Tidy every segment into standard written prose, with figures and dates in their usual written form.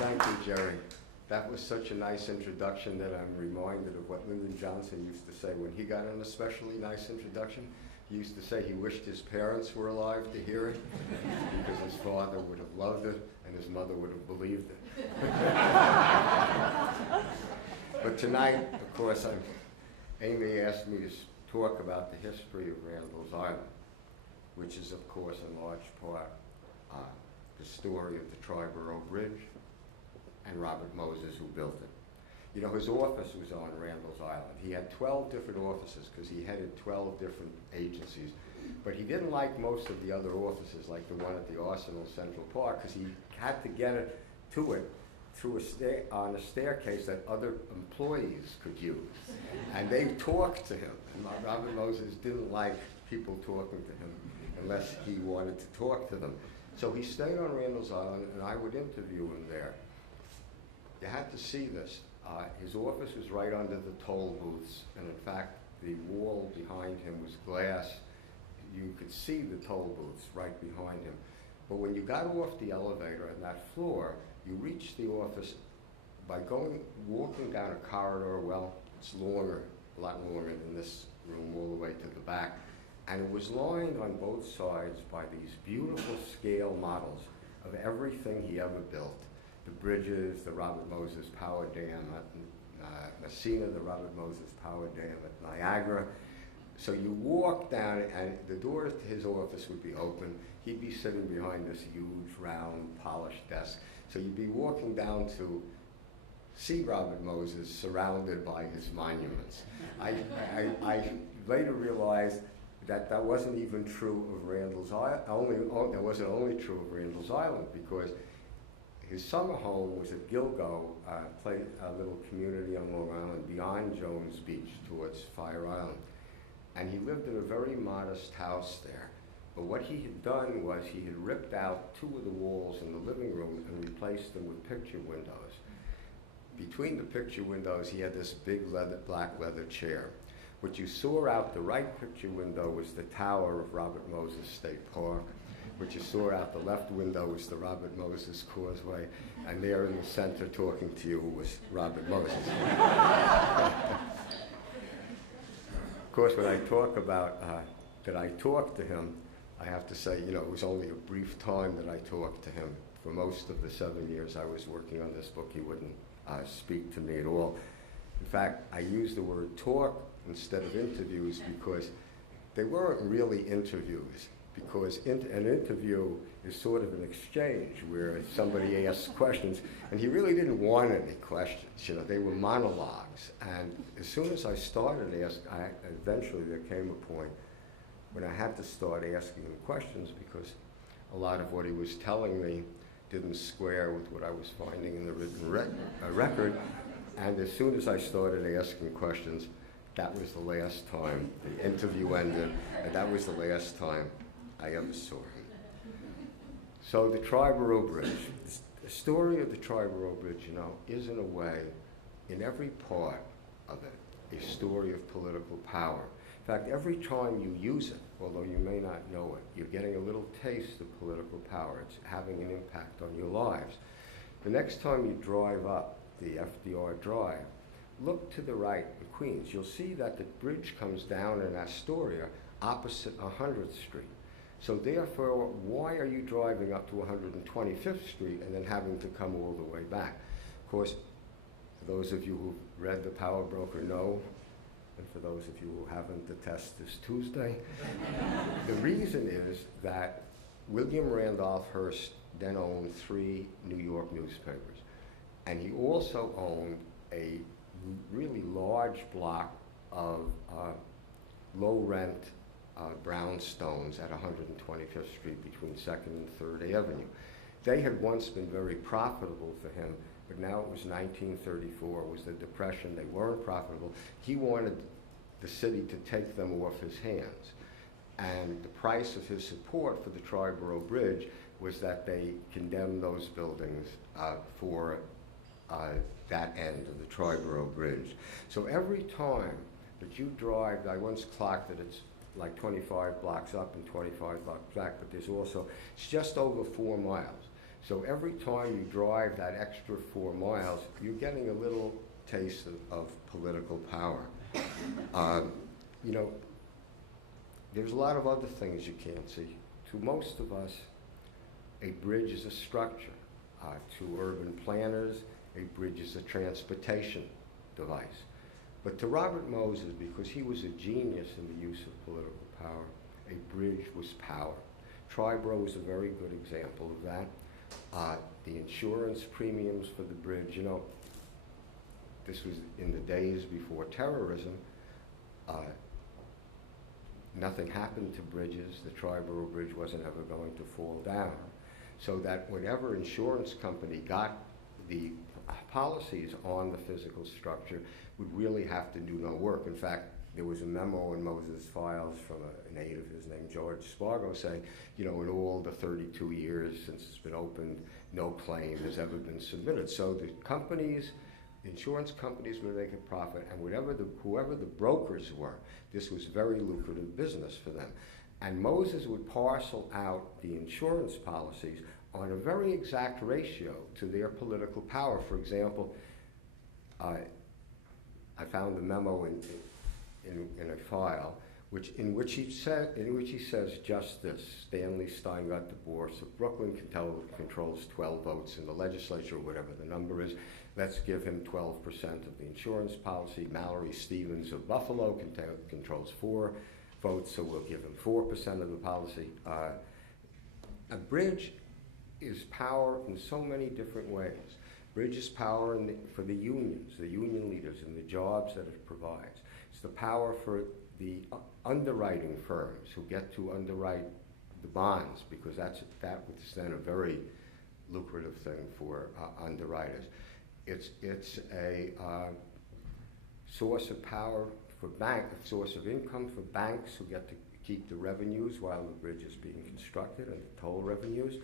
Thank you, Jerry. That was such a nice introduction that I'm reminded of what Lyndon Johnson used to say when he got an especially nice introduction. He used to say he wished his parents were alive to hear it because his father would have loved it and his mother would have believed it. But tonight, of course, Amy asked me to talk about the history of Randall's Island, which is, of course, in large part the story of the Triborough Bridge and Robert Moses, who built it. You know, his office was on Randall's Island. He had 12 different offices because he headed 12 different agencies. But he didn't like most of the other offices, like the one at the Arsenal Central Park, because he had to get it to it through on a staircase that other employees could use. And they talked to him. And Robert Moses didn't like people talking to him unless he wanted to talk to them. So he stayed on Randall's Island, and I would interview him there. You had to see this. His office was right under the toll booths, and in fact, the wall behind him was glass. You could see the toll booths right behind him. But when you got off the elevator on that floor, you reached the office by walking down a corridor. Well, it's longer, a lot longer than this room, all the way to the back. And it was lined on both sides by these beautiful scale models of everything he ever built. The bridges, the Robert Moses Power Dam at Messina, the Robert Moses Power Dam at Niagara. So you walk down, and the doors to his office would be open. He'd be sitting behind this huge, round, polished desk. So you'd be walking down to see Robert Moses surrounded by his monuments. I later realized that that wasn't even true of Randall's Island. That wasn't only true of Randall's Island, because his summer home was at Gilgo, a little community on Long Island beyond Jones Beach towards Fire Island. And he lived in a very modest house there. But what he had done was he had ripped out 2 of the walls in the living room and replaced them with picture windows. Between the picture windows, he had this big black leather chair. What you saw out the right picture window was the tower of Robert Moses State Park. What you saw out the left window was the Robert Moses Causeway, and there in the center talking to you was Robert Moses. Of course, when I talk about that I talked to him, I have to say, you know, it was only a brief time that I talked to him. For most of the 7 years I was working on this book, he wouldn't speak to me at all. In fact, I use the word talk instead of interviews because they weren't really interviews. Because an interview is sort of an exchange where somebody asks questions, and he really didn't want any questions. You know, they were monologues. And as soon as I started eventually there came a point when I had to start asking him questions because a lot of what he was telling me didn't square with what I was finding in the written record. And as soon as I started asking questions, that was the last time the interview ended, and that was the last time I ever saw him. So the Triborough Bridge, the story of the Triborough Bridge, you know, is in a way, in every part of it, a story of political power. In fact, every time you use it, although you may not know it, you're getting a little taste of political power. It's having an impact on your lives. The next time you drive up the FDR Drive, look to the right in Queens. You'll see that the bridge comes down in Astoria opposite 100th Street. So therefore, why are you driving up to 125th Street and then having to come all the way back? Of course, for those of you who've read The Power Broker know, and for those of you who haven't, the test is Tuesday. The reason is that William Randolph Hearst then owned 3 New York newspapers. And he also owned a really large block of low-rent brownstones at 125th Street between 2nd and 3rd Avenue. They had once been very profitable for him, but now it was 1934, it was the Depression, they weren't profitable. He wanted the city to take them off his hands. And the price of his support for the Triborough Bridge was that they condemned those buildings for that end of the Triborough Bridge. So every time that you drive, I once clocked that it's like 25 blocks up and 25 blocks back, but there's also, it's just over 4 miles. So every time you drive that extra 4 miles, you're getting a little taste of political power. You know, there's a lot of other things you can't see. To most of us, a bridge is a structure. To urban planners, a bridge is a transportation device. But to Robert Moses, because he was a genius in the use of political power, a bridge was power. Triborough is a very good example of that. The insurance premiums for the bridge, you know, this was in the days before terrorism. Nothing happened to bridges. The Triborough Bridge wasn't ever going to fall down. So that whatever insurance company got the policies on the physical structure would really have to do no work. In fact, there was a memo in Moses' files from an aide of his named George Spargo saying, you know, in all the 32 years since it's been opened, no claim has ever been submitted. So the companies, the insurance companies would make a profit, and whoever the brokers were, this was very lucrative business for them. And Moses would parcel out the insurance policies on a very exact ratio to their political power. For example, I found a memo in a file in which he says just this: Stanley Steingart, the boss of Brooklyn, controls 12 votes in the legislature, or whatever the number is. Let's give him 12% of the insurance policy. Mallory Stevens of Buffalo controls 4 votes, so we'll give him 4% of the policy. A bridge is power in so many different ways. Bridge is power for the unions, the union leaders, and the jobs that it provides. It's the power for the underwriting firms who get to underwrite the bonds, because that was then a very lucrative thing for underwriters. It's a source of power for a source of income for banks who get to keep the revenues while the bridge is being constructed, and the toll revenues.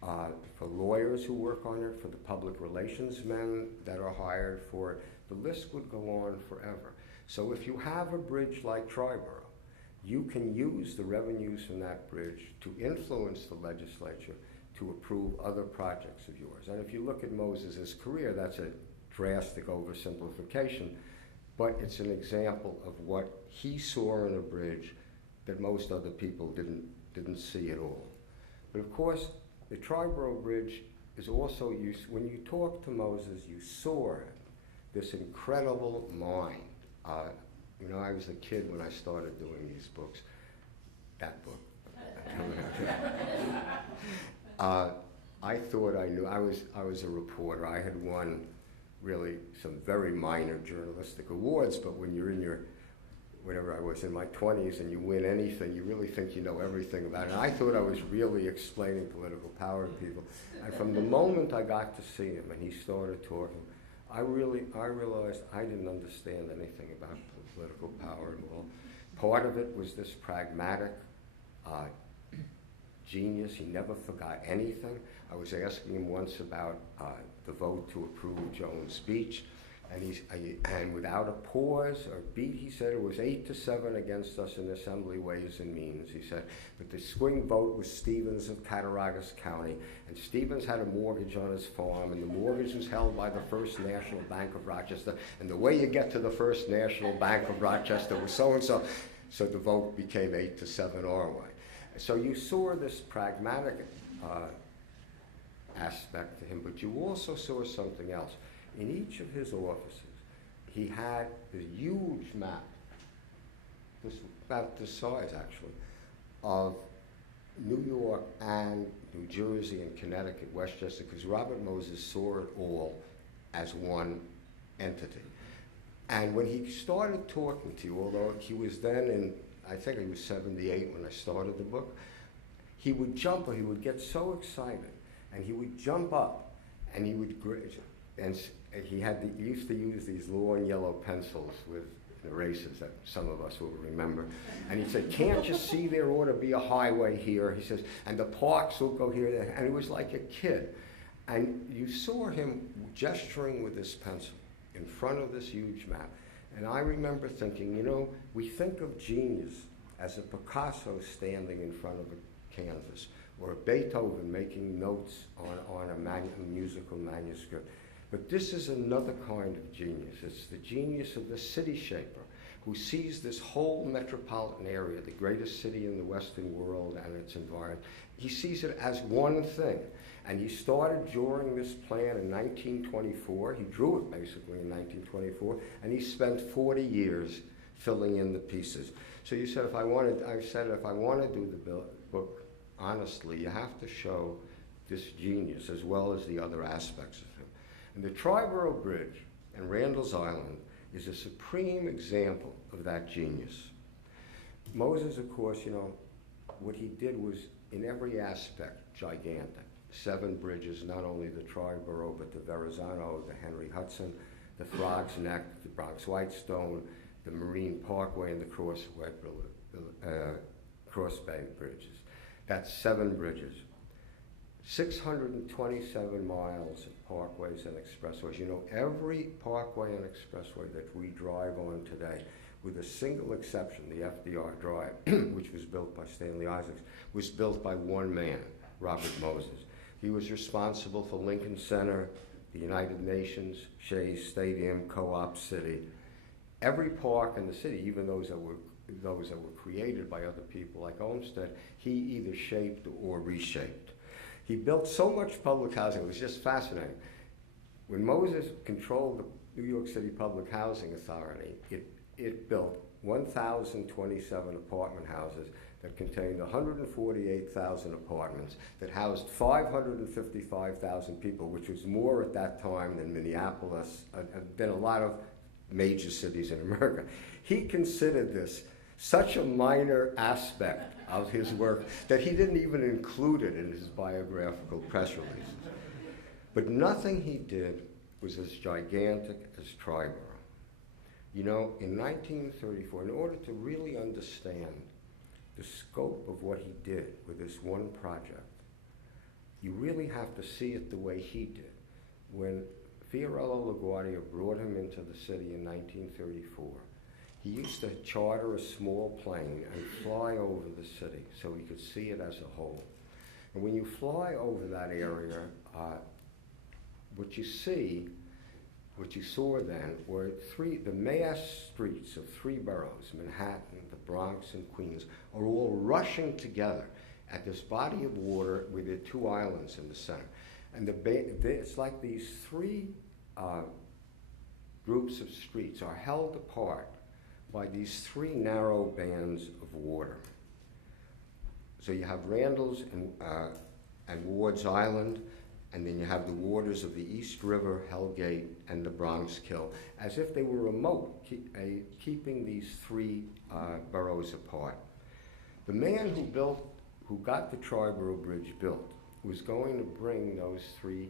For lawyers who work on it, for the public relations men that are hired for it. The list would go on forever. So if you have a bridge like Triborough, you can use the revenues from that bridge to influence the legislature to approve other projects of yours. And if you look at Moses' career, that's a drastic oversimplification, but it's an example of what he saw in a bridge that most other people didn't see at all. But of course, the Triborough Bridge is also used. When you talk to Moses, you saw this incredible mind. You know, I was a kid when I started doing these books. That book. I thought I knew. I was a reporter. I had won really some very minor journalistic awards, but when you're in your, whatever I was, in my 20s, and you win anything, you really think you know everything about it. And I thought I was really explaining political power to people. And from the moment I got to see him and he started talking, I realized I didn't understand anything about political power at all. Part of it was this pragmatic genius. He never forgot anything. I was asking him once about the vote to approve Jones' speech, and without a pause or beat, he said it was 8-7 against us in Assembly Ways and Means. He said, but the swing vote was Stevens of Cattaraugus County, and Stevens had a mortgage on his farm, and the mortgage was held by the First National Bank of Rochester, and the way you get to the First National Bank of Rochester was so-and-so. So the vote became 8-7 our way. So you saw this pragmatic aspect to him, but you also saw something else. In each of his offices, he had this huge map, about this size actually, of New York and New Jersey and Connecticut, Westchester, because Robert Moses saw it all as one entity. And when he started talking to you, although he was then in, I think he was 78 when I started the book, he would jump, or he would get so excited, and he would jump up, and he would, and he used to use these long yellow pencils with erasers that some of us will remember. And he said, can't you see there ought to be a highway here? He says, and the parks will go here. And he was like a kid. And you saw him gesturing with this pencil in front of this huge map. And I remember thinking, you know, we think of genius as a Picasso standing in front of a canvas, or Beethoven making notes on a musical manuscript. But this is another kind of genius. It's the genius of the city shaper who sees this whole metropolitan area, the greatest city in the Western world and its environment. He sees it as one thing. And he started drawing this plan in 1924. He drew it basically in 1924, and he spent 40 years filling in the pieces. So you said, I said, if I want to do the book honestly, you have to show this genius as well as the other aspects of him. And the Triborough Bridge and Randall's Island is a supreme example of that genius. Moses, of course, you know, what he did was in every aspect gigantic. 7 bridges, not only the Triborough, but the Verrazano, the Henry Hudson, the Frog's Neck, the Bronx Whitestone, the Marine Parkway, and the Cross Bay bridges. That's 7 bridges. 627 miles of parkways and expressways. You know, every parkway and expressway that we drive on today, with a single exception, the FDR Drive, which was built by Stanley Isaacs, was built by one man, Robert Moses. He was responsible for Lincoln Center, the United Nations, Shea Stadium, Co-op City. Every park in the city, even those that were created by other people like Olmsted, he either shaped or reshaped. He built so much public housing, it was just fascinating. When Moses controlled the New York City Public Housing Authority, it built 1,027 apartment houses that contained 148,000 apartments that housed 555,000 people, which was more at that time than Minneapolis, than a lot of major cities in America. He considered this such a minor aspect of his work that he didn't even include it in his biographical press releases. But nothing he did was as gigantic as Triborough. You know, in 1934, in order to really understand the scope of what he did with this one project, you really have to see it the way he did. When Fiorello LaGuardia brought him into the city in 1934, he used to charter a small plane and fly over the city so he could see it as a whole. And when you fly over that area, what you saw then were the mass streets of 3 boroughs, Manhattan, the Bronx, and Queens, are all rushing together at this body of water with the 2 islands in the center. And it's like these 3 groups of streets are held apart by these 3 narrow bands of water. So you have Randall's and Ward's Island, and then you have the waters of the East River, Hellgate, and the Bronx Kill, as if they were remote, keeping these 3 boroughs apart. The man who got the Triborough Bridge built was going to bring those 3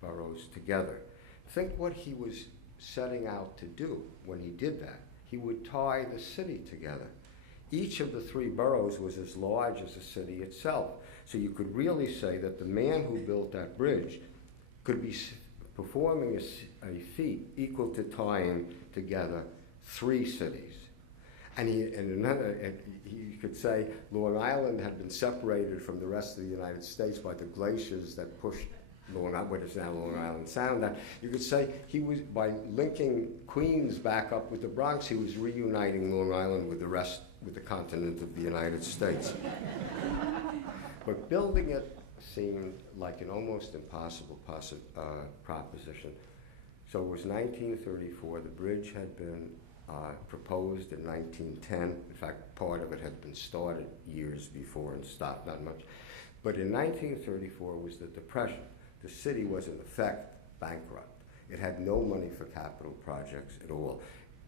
boroughs together. Think what he was setting out to do when he did that. He would tie the city together. Each of the 3 boroughs was as large as the city itself. So you could really say that the man who built that bridge could be performing a feat equal to tying together 3 cities. And you could say Long Island had been separated from the rest of the United States by the glaciers that pushed what is now Long Island Sound. That you could say he was, by linking Queens back up with the Bronx, he was reuniting Long Island with the continent of the United States. But building it seemed like an almost impossible proposition. So it was 1934. The bridge had been proposed in 1910. In fact, part of it had been started years before and stopped, not much. But in 1934 was the Depression. The city was, in effect, bankrupt. It had no money for capital projects at all.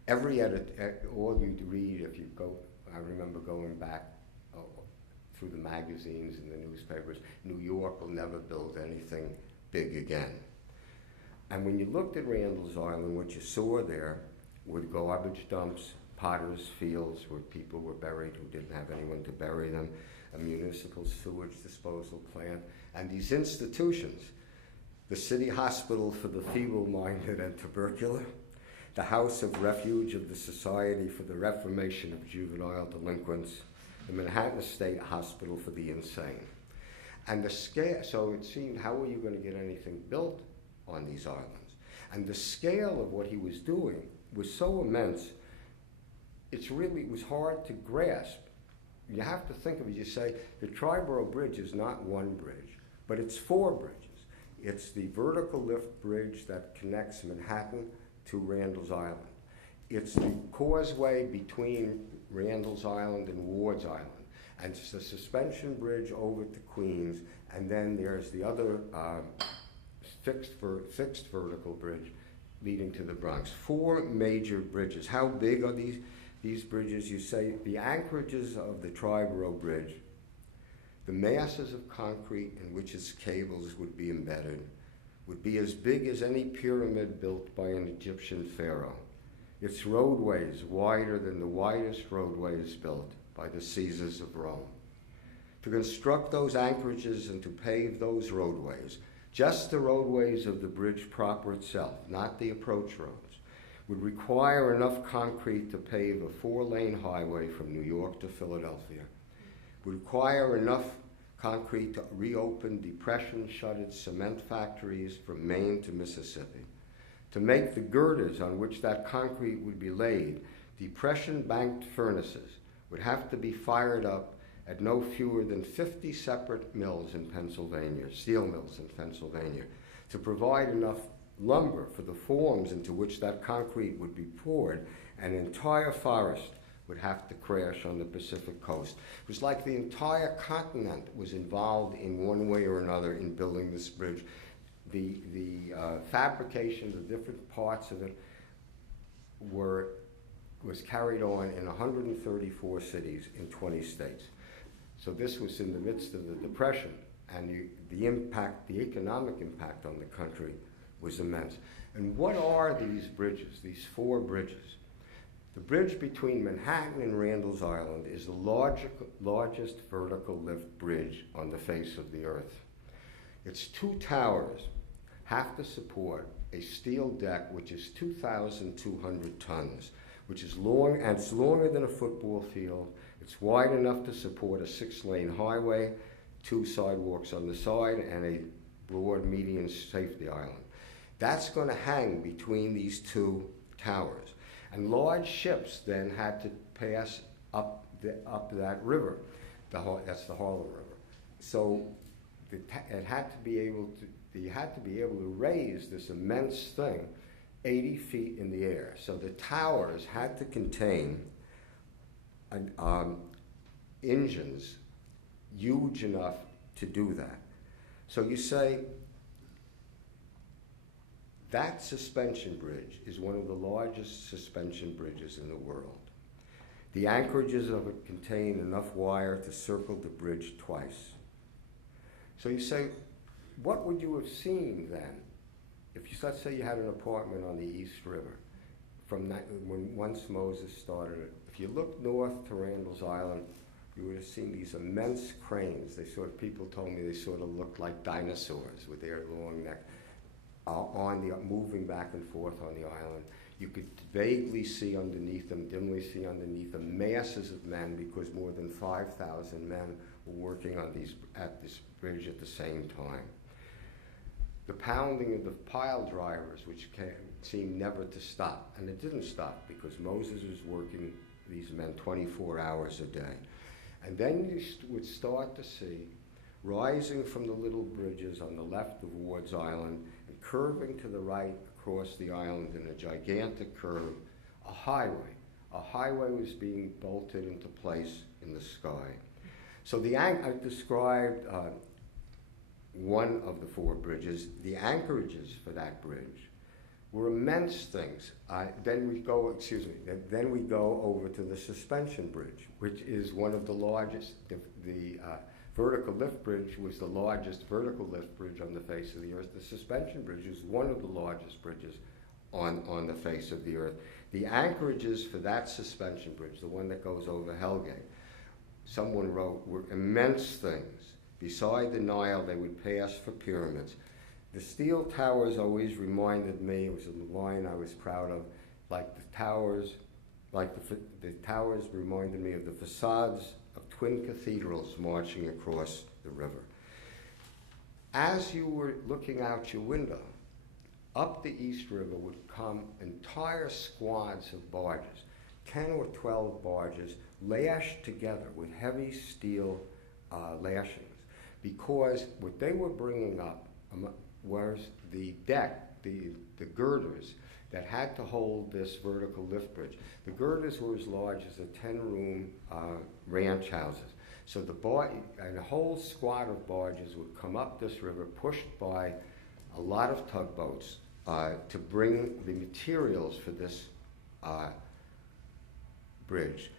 All you'd read, if you go, I remember going back through the magazines and the newspapers, New York will never build anything big again. And when you looked at Randall's Island, what you saw there were garbage dumps, potter's fields where people were buried who didn't have anyone to bury them, a municipal sewage disposal plant, and these institutions: the City Hospital for the Feeble-Minded and Tubercular, the House of Refuge of the Society for the Reformation of Juvenile Delinquents, the Manhattan State Hospital for the Insane. And the scale, so it seemed, how were you going to get anything built on these islands? And the scale of what he was doing was so immense, it was hard to grasp. You have to think of it, you say, the Triborough Bridge is not one bridge, but it's 4 bridges. It's the vertical lift bridge that connects Manhattan to Randall's Island. It's the causeway between Randall's Island and Ward's Island. And it's the suspension bridge over to Queens, and then there's the other fixed vertical bridge leading to the Bronx. 4 major bridges. How big are these bridges? You say the anchorages of the Triborough Bridge, the masses of concrete in which its cables would be embedded, would be as big as any pyramid built by an Egyptian pharaoh. Its roadways wider than the widest roadways built by the Caesars of Rome. To construct those anchorages and to pave those roadways, just the roadways of the bridge proper itself, not the approach roads, would require enough concrete to pave a 4-lane highway from New York to Philadelphia, would require enough concrete to reopen depression-shuttered cement factories from Maine to Mississippi. To make the girders on which that concrete would be laid, depression-banked furnaces would have to be fired up at no fewer than 50 separate mills in Pennsylvania, steel mills in Pennsylvania, to provide enough lumber for the forms into which that concrete would be poured. An entire forest would have to crash on the Pacific coast. It was like the entire continent was involved in one way or another in building this bridge. The fabrication, the different parts of it was carried on in 134 cities in 20 states. So this was in the midst of the Depression, and the economic impact on the country was immense. And what are these bridges, these 4 bridges? The bridge between Manhattan and Randall's Island is the largest vertical lift bridge on the face of the earth. Its 2 towers have to support a steel deck which is 2,200 tons, which is long, and it's longer than a football field. It's wide enough to support a 6-lane highway, 2 sidewalks on the side, and a broad median safety island. That's going to hang between these 2 towers. And large ships then had to pass up that river. That's the Harlem River. So you had to be able to raise this immense thing 80 feet in the air. So the towers had to contain engines huge enough to do that. So you say that suspension bridge is one of the largest suspension bridges in the world. The anchorages of it contain enough wire to circle the bridge twice. So you say, what would you have seen then if you, let's say you had an apartment on the East River once Moses started it. If you look north to Randall's Island, you would have seen these immense cranes. People told me they sort of looked like dinosaurs with their long neck, moving back and forth on the island. You could vaguely see underneath them, dimly see underneath them, masses of men, because more than 5,000 men were working at this bridge at the same time. The pounding of the pile drivers, which seemed never to stop, and it didn't stop because Moses was working these men 24 hours a day. And then you would start to see, rising from the little bridges on the left of Ward's Island and curving to the right across the island in a gigantic curve, a highway. A highway was being bolted into place in the sky. So I described one of the 4 bridges. The anchorages for that bridge were immense things. Then we go over to the suspension bridge, which is one of the largest. The vertical lift bridge was the largest vertical lift bridge on the face of the earth. The suspension bridge is one of the largest bridges on the face of the earth. The anchorages for that suspension bridge, the one that goes over Hellgate, someone wrote, were immense things. Beside the Nile, they would pass for pyramids. The steel towers always reminded me, it was a line I was proud of, the towers reminded me of the facades of twin cathedrals marching across the river. As you were looking out your window, up the East River would come entire squads of barges, 10 or 12 barges, lashed together with heavy steel lashings, because what they were bringing up was the deck, the girders that had to hold this vertical lift bridge. The girders were as large as a 10-room ranch houses. So and a whole squad of barges would come up this river, pushed by a lot of tugboats to bring the materials for this bridge,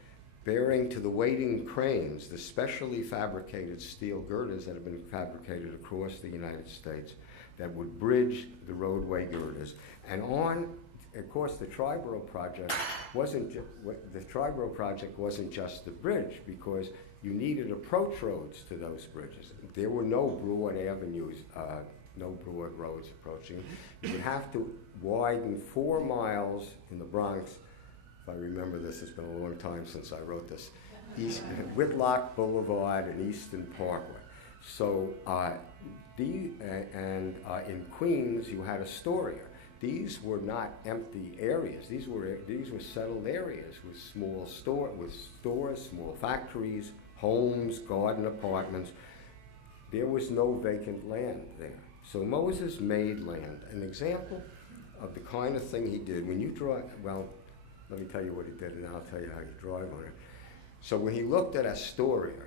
bearing to the waiting cranes the specially fabricated steel girders that have been fabricated across the United States that would bridge the roadway girders. And of course, the Triborough project wasn't just the bridge, because you needed approach roads to those bridges. There were no broad avenues, no broad roads approaching. You would have to widen 4 miles in the Bronx. If I remember this, it's been a long time since I wrote this. Whitlock Boulevard and Easton Parkway. So, in Queens, you had Astoria. These were not empty areas. These were settled areas with stores, small factories, homes, garden apartments. There was no vacant land there. So Moses made land. An example of the kind of thing he did, when you drive, well, let me tell you what he did, and I'll tell you how you drive on it. So when he looked at Astoria,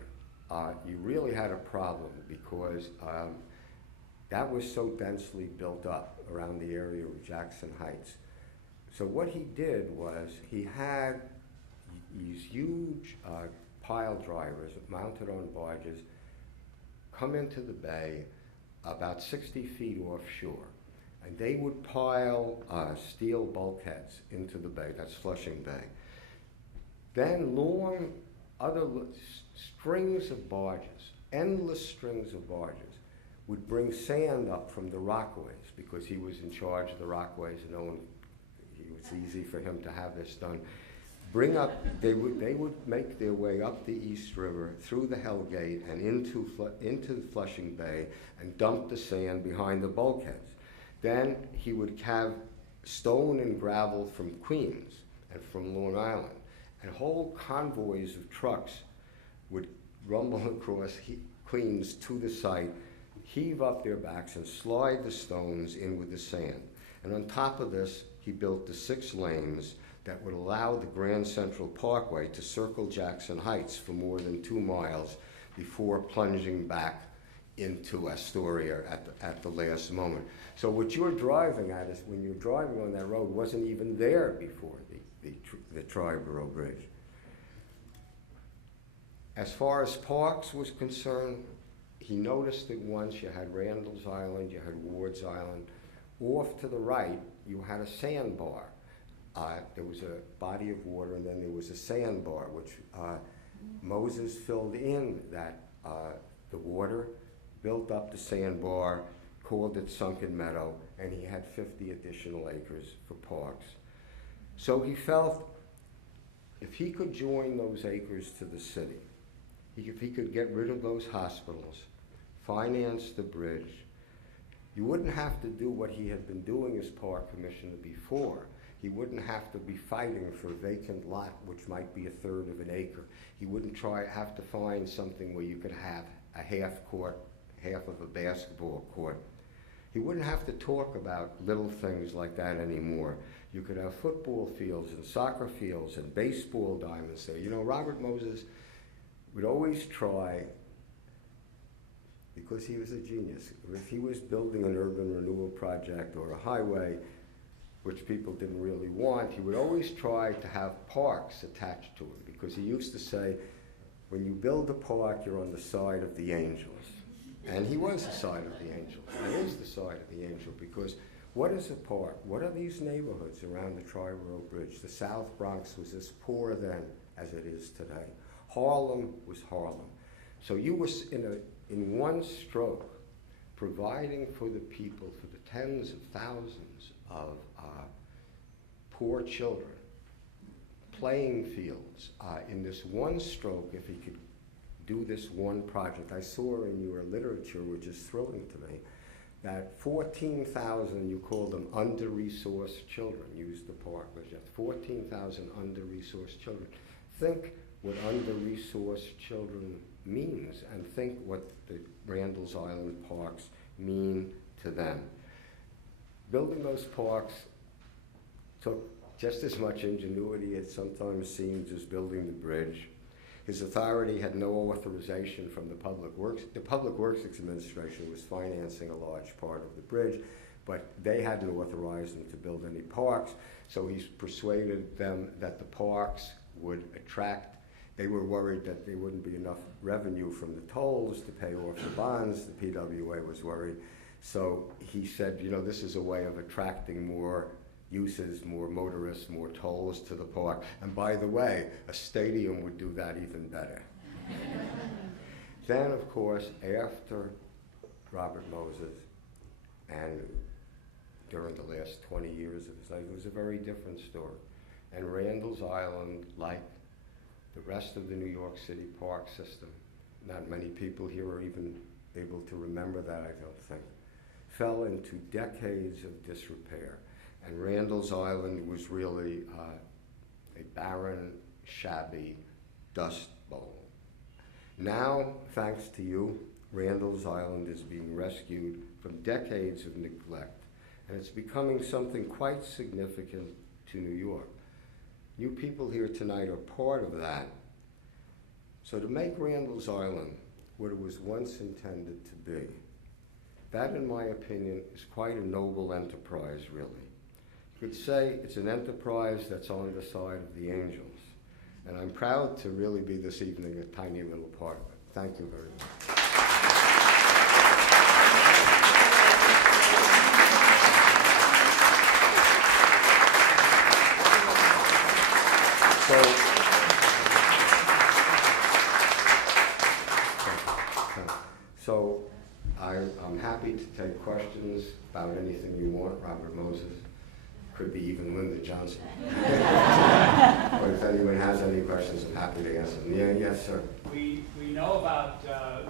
you really had a problem, because that was so densely built up around the area of Jackson Heights. So what he did was he had these huge pile drivers mounted on barges come into the bay about 60 feet offshore, and they would pile steel bulkheads into the bay. That's Flushing Bay. Then strings of barges, endless strings of barges, would bring sand up from the rockways, because he was in charge of the rockways, and it was easy for him to have this done. They would make their way up the East River, through the Hell Gate, and into Flushing Bay, and dump the sand behind the bulkheads. Then he would have stone and gravel from Queens and from Long Island, and whole convoys of trucks would rumble across Queens to the site, heave up their backs, and slide the stones in with the sand. And on top of this, he built the 6 lanes that would allow the Grand Central Parkway to circle Jackson Heights for more than 2 miles before plunging back into Astoria at the last moment. So what you're driving at is, when you're driving on that road, wasn't even there before the Triborough Bridge. As far as parks was concerned, he noticed that once you had Randall's Island, you had Ward's Island. Off to the right, you had a sandbar. There was a body of water, and then there was a sandbar, which Moses filled in the water, built up the sandbar, called it Sunken Meadow, and he had 50 additional acres for parks. So he felt if he could join those acres to the city, if he could get rid of those hospitals, finance the bridge, you wouldn't have to do what he had been doing as park commissioner before. He wouldn't have to be fighting for a vacant lot, which might be 1/3 of an acre. He wouldn't have to find something where you could have a half of a basketball court. He wouldn't have to talk about little things like that anymore. You could have football fields and soccer fields and baseball diamonds there. You know, Robert Moses would always try, because he was a genius, if he was building an urban renewal project or a highway, which people didn't really want, he would always try to have parks attached to it, because he used to say, when you build a park, you're on the side of the angels. And he was the side of the angels. He is the side of the angel, because what is a park? What are these neighborhoods around the Triborough Bridge? The South Bronx was as poor then as it is today. Harlem was Harlem. So you were in one stroke providing for the people, for the tens of thousands of poor children, playing fields. In this one stroke, if he could do this one project. I saw in your literature, which is thrilling to me, that 14,000, you call them under-resourced children, use the park, but just 14,000 under-resourced children. Think what under-resourced children means, and think what the Randall's Island parks mean to them. Building those parks took just as much ingenuity, it sometimes seems, as building the bridge. His authority had no authorization from the Public Works. The Public Works Administration was financing a large part of the bridge, but they hadn't authorized him to build any parks, so he persuaded them that the parks would attract. They were worried that there wouldn't be enough revenue from the tolls to pay off the bonds. The PWA was worried. So he said, you know, this is a way of attracting more uses, more motorists, more tolls to the park. And by the way, a stadium would do that even better. Then, of course, after Robert Moses, and during the last 20 years of his life, it was a very different story. And Randall's Island, like the rest of the New York City park system, not many people here are even able to remember that, I don't think, fell into decades of disrepair. And Randall's Island was really a barren, shabby dust bowl. Now, thanks to you, Randall's Island is being rescued from decades of neglect, and it's becoming something quite significant to New York. You people here tonight are part of that. So to make Randall's Island what it was once intended to be, that, in my opinion, is quite a noble enterprise, really. You could say it's an enterprise that's on the side of the angels. And I'm proud to really be this evening a tiny little part of it. Thank you very much. So I'm happy to take questions about anything you want. Robert Moses, could be even Lyndon Johnson. But if anyone has any questions, I'm happy to answer them. Yeah, yes, sir. We know about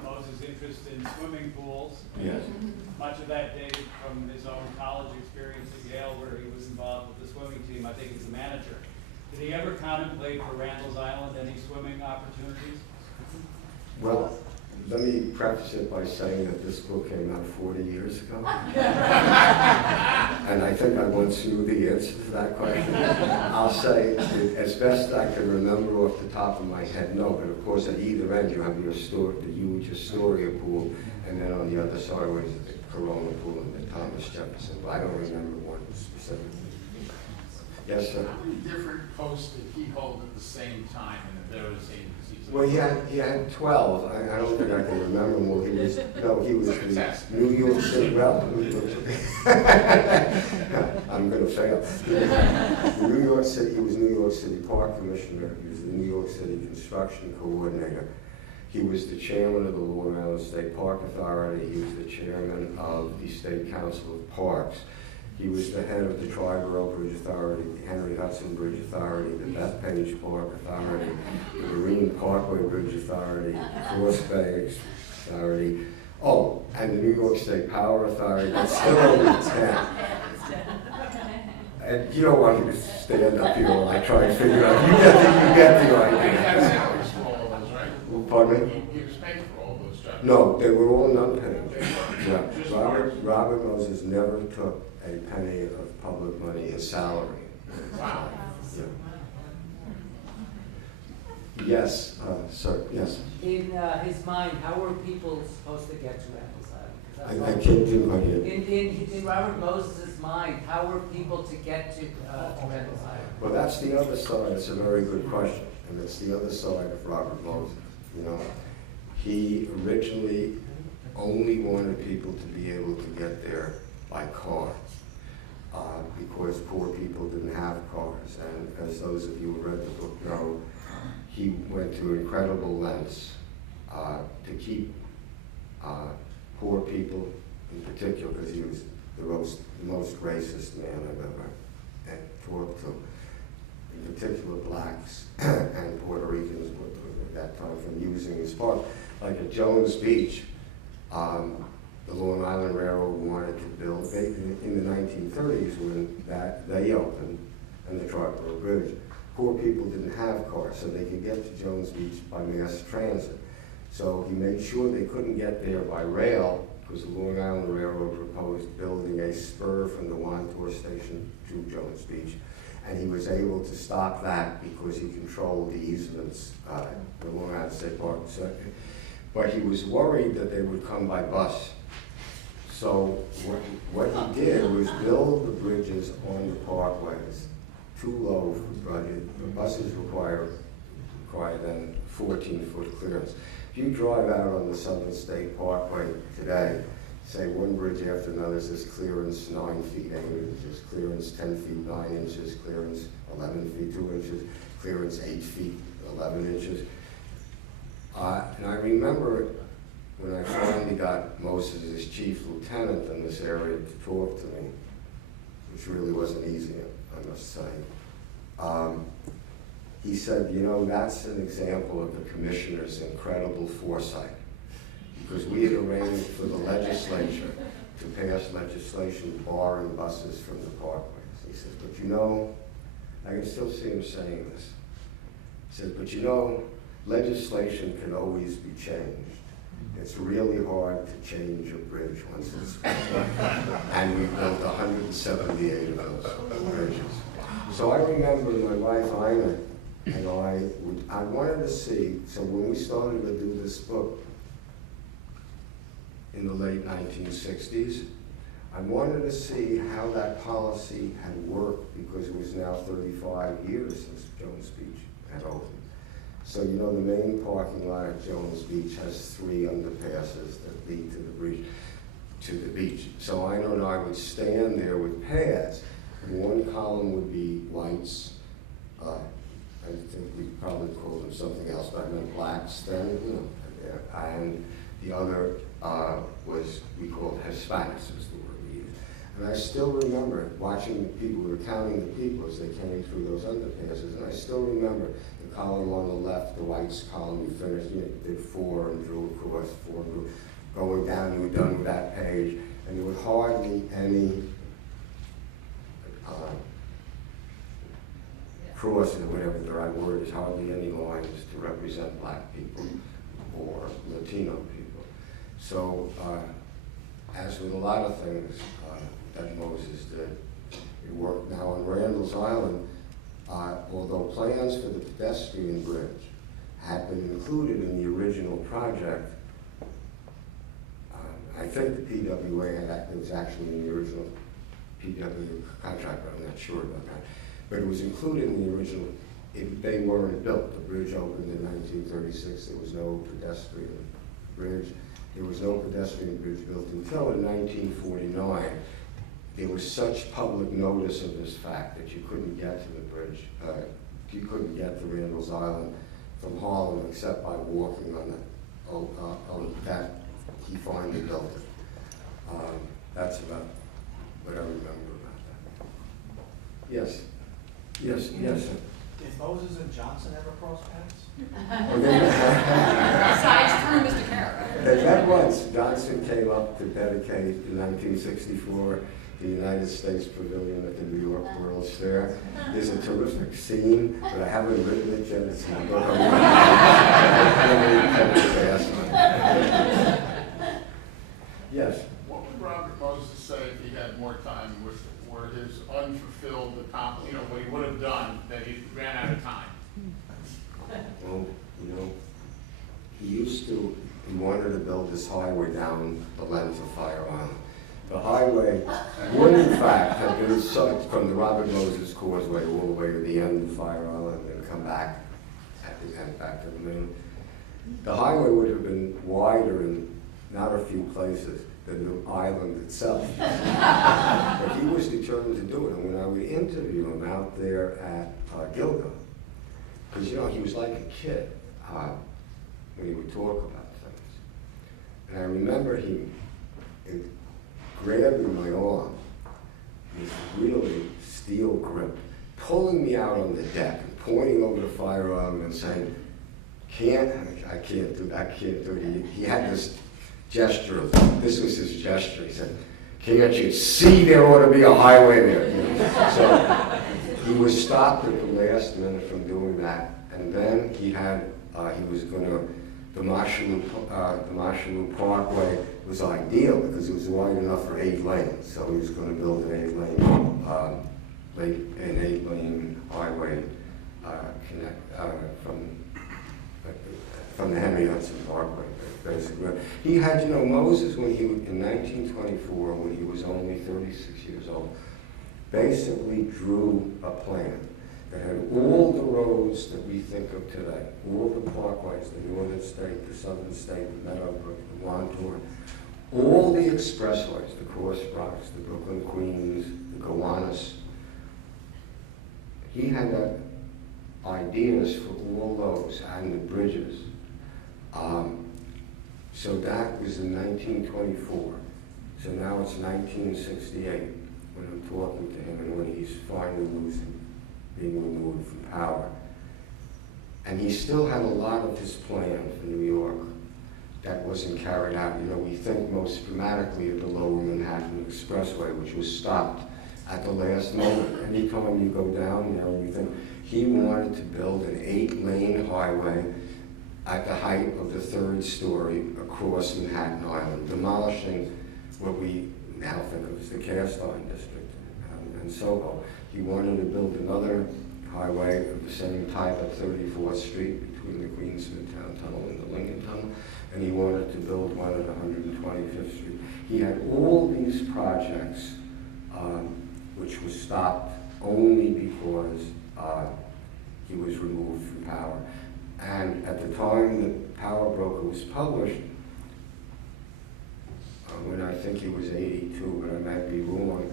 Moses' interest in swimming pools. Yes. Much of that dated from his own college experience at Yale, where he was involved with the swimming team, I think as a manager. Did he ever contemplate for Randall's Island any swimming opportunities? Well, let me preface it by saying that this book came out 40 years ago. And I think I once knew the answer to that question. I'll say, as best I can remember off the top of my head, no. But of course, at either end, you have your the huge Astoria pool, and then on the other side was the Corona pool and the Thomas Jefferson. But I don't remember one specifically. Yes, sir. How many different posts did he hold at the same time in those agencies? Well, he had 12. I don't think I can remember them all. He was the New York City. Well, I'm going to fail. New York City. He was New York City Park Commissioner. He was the New York City Construction Coordinator. He was the chairman of the Long Island State Park Authority. He was the chairman of the State Council of Parks. He was the head of the Triborough Bridge Authority, the Henry Hudson Bridge Authority, the Bethpage Park Authority, the Marine Parkway Bridge Authority, the Cross Bay Authority, oh, and the New York State Power Authority. That's still only 10. And you don't want me to stand up here while I try and figure out. You get the idea. He had salaries for all of those, right? Pardon me? He was paid for all those jobs. No, they were all non-paid. Yeah. Robert Moses never took a penny of public money as salary. Wow. Yeah. Yes, sir, yes. In his mind, how were people supposed to get to Randall's Island? I can't do my head. In Robert Moses' mind, how were people to get to Randall's Island? Well, that's the other side. It's a very good question. And it's the other side of Robert Moses. You know, he originally only wanted people to be able to get there by car. Because poor people didn't have cars. And as those of you who read the book know, he went to incredible lengths to keep poor people in particular, because he was the most racist man I've ever talked to. in particular blacks and Puerto Ricans at that time, from using his park. Like at Jones Beach, the Long Island Railroad wanted to build, in the 1930s when they opened, and the Triborough Bridge, poor people didn't have cars, so they could get to Jones Beach by mass transit. So he made sure they couldn't get there by rail, because the Long Island Railroad proposed building a spur from the Wantor Station to Jones Beach. And he was able to stop that because he controlled the easements, the Long Island State Park. But he was worried that they would come by bus. So what he did was build the bridges on the parkways too low for budget. The buses require then 14-foot clearance. If you drive out on the Southern State Parkway today, say one bridge after another says clearance 9 feet 8 inches, clearance 10 feet 9 inches, clearance 11 feet 2 inches, clearance 8 feet 11 inches. And I remember when I finally got Moses as chief lieutenant in this area to talk to me, which really wasn't easy, I must say. He said, you know, that's an example of the commissioner's incredible foresight, because we had arranged for the legislature to pass legislation barring buses from the parkways. He says, but you know, I can still see him saying this. He says, but you know, legislation can always be changed. It's really hard to change a bridge once it's built. And we built 178 of those bridges. So I remember my wife Ina and I wanted to see, so when we started to do this book in the late 1960s, I wanted to see how that policy had worked, because it was now 35 years since Jones Beach had opened. So you know, the main parking lot at Jones Beach has 3 underpasses that lead to the beach. So I know I would stand there with pads, and one column would be lights. I think we probably called them something else, but I meant blacks then, you know, and the other was, we called Hispanics, was the word we used. And I still remember watching the people, we were counting the people as they came through those underpasses, and I still remember the column on the left, the whites column, we finished, you know, did 4 and drew across, 4 and drew, going down, you were done with that page, and there was hardly any crosses, or whatever the right word is, hardly any lines to represent black people or Latino people. So, as with a lot of things that Moses did, it worked. Now on Randall's Island, although plans for the pedestrian bridge had been included in the original project, I think the PWA it was actually in the original PW contract, but I'm not sure about that. But it was included in the original. They weren't built. The bridge opened in 1936. There was no pedestrian bridge. There was no pedestrian bridge built until in 1949. There was such public notice of this fact that you couldn't get to the bridge. You couldn't get to Randall's Island from Harlem except by walking on that. He finally built it. That's about what I remember about that. Yes. Yes, yes. Did Moses and Johnson ever cross paths? Besides through Mr. Caro. They met once. Johnson came up to dedicate in 1964 the United States Pavilion at the New York World's Fair. There's a terrific scene, but I haven't written it yet. It's in the book. Yes. What would Robert Moses say if he had more time? Were his unfulfilled what he would have done that he ran out of time? Well, you know, he wanted to build this highway down the length of Fire Island. The highway would in fact have been sucked from the Robert Moses Causeway all the way to the end of Fire Island and come back at the end back to the moon. The highway would have been wider in not a few places than the island itself. But he was determined to do it. And when I would interview him out there at Gilgo, because you know, he was like a kid when he would talk about things. And I remember him grabbing my arm with really steel grip, pulling me out on the deck, and pointing over the firearm and saying, I can't do it. He had this gesture, this was his gesture. He said, can't you see there ought to be a highway there? You know? So he was stopped at the last minute from doing that. And then he was going to, the Marshalloux Parkway was ideal because it was wide enough for 8 lanes. So he was going to build an 8-lane highway from the Henry Hudson Parkway, basically. He had, you know, Moses, when he, in 1924, when he was only 36 years old, basically drew a plan that had all the roads that we think of today, all the parkways, the Northern State, the Southern State, the Meadowbrook, the Wantour, all the expressways, the Cross Rocks, the Brooklyn Queens, the Gowanus. He had ideas for all those and the bridges. So that was in 1924. So now it's 1968 when I'm talking to him and when he's finally being removed from power. And he still had a lot of his plan for New York that wasn't carried out. You know, we think most dramatically of the Lower Manhattan Expressway, which was stopped at the last moment. Anytime you go down there, you think he wanted to build an 8-lane highway at the height of the 3rd story across Manhattan Island, demolishing what we now think of as the cast iron district and Soho. He wanted to build another highway of the same type at 34th Street between the Queens Midtown Tunnel and the Lincoln Tunnel, and he wanted to build one at 125th Street. He had all these projects which was stopped only because he was removed from power. And at the time that Power Broker was published, when I think he was 82, but I might be wrong,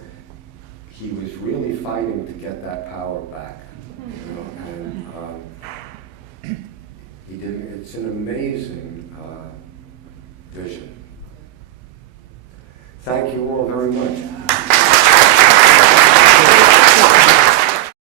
he was really fighting to get that power back. You know? And he didn't. It's an amazing vision. Thank you all very much.